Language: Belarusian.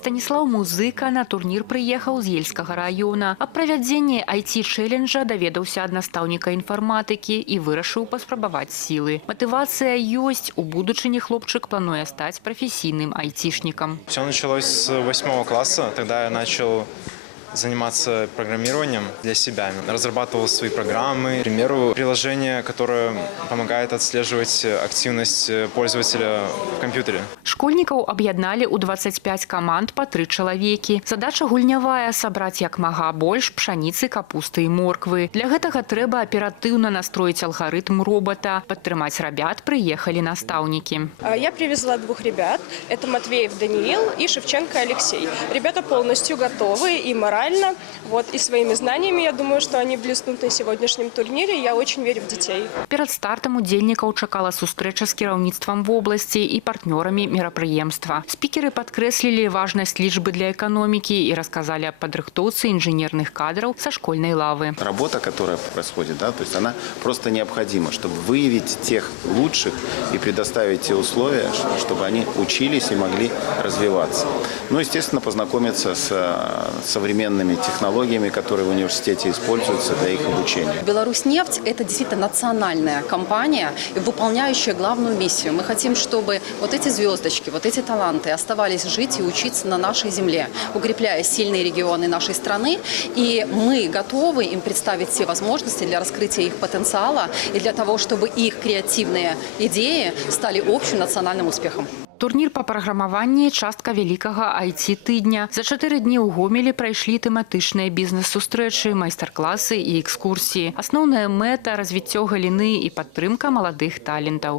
Станіслав Музыка на турнір прыехаў з Ельскага района. Аб правядзенні IT-чэлленджа даведаўся ад настаўніка інфарматыкі і вырашыў паспрабаваць сілы. Матывацыя ёсць, у будучыні хлопчык плануе стаць прафесійным айтишником. Все началось с 8 класса, тогда я начал заниматься программированием для себя. Разрабатывал свои программы. К примеру, приложение, которое помогает отслеживать активность пользователя в компьютере. Школьнікаў аб'ядналі ў 25 каманд па 3 чалавекі. Задача гульнявая – сабраць як мага больш пшаніцы, капусты і морквы. Для гэтага трэба аператыўна настроіць алгарытм робота. Падтрымаць рабят прыехалі настаўнікі. Я привезла 2 ребят. Это Матвеев Даниил и Шевченко Алексей. Ребята полностью готовы и морально. И своими знаниями, я думаю, что они блеснут на сегодняшнем турнире. Я очень верю в детей. Перад стартам удзельнікаў чакала сустрэча з кіраўніцтвам вобласці і партнёрамі мерапрыемства. Спікеры падкрэслілі важнасць лічбы для эканомікі і расказалі аб падрыхтоўцы інжынерных кадраў са школьнай лавы. Работа, которая происходит, то есть она просто необходима, чтобы выявить тех лучших и предоставить те условия, чтобы они учились и могли развиваться. Естественно, познакомиться с современными технологиями, которые в университете используются для их обучения. Беларусьнефть – это действительно национальная компания, выполняющая главную миссию. Мы хотим, чтобы вот эти звездочки, вот эти таланты оставались жить и учиться на нашей земле, укрепляя сильные регионы нашей страны. И мы готовы им представить все возможности для раскрытия их потенциала и для того, чтобы их креативные идеи стали общим национальным успехом. Турнір па праграмаванні – частка вялікага IT-тыдня. За 4 дні ў Гомелі прайшлі тэматычныя бізнес-сустрэчы, майстар-класы і экскурсіі. Асноўная мэта – развіццё галіны і падтрымка маладых талентаў.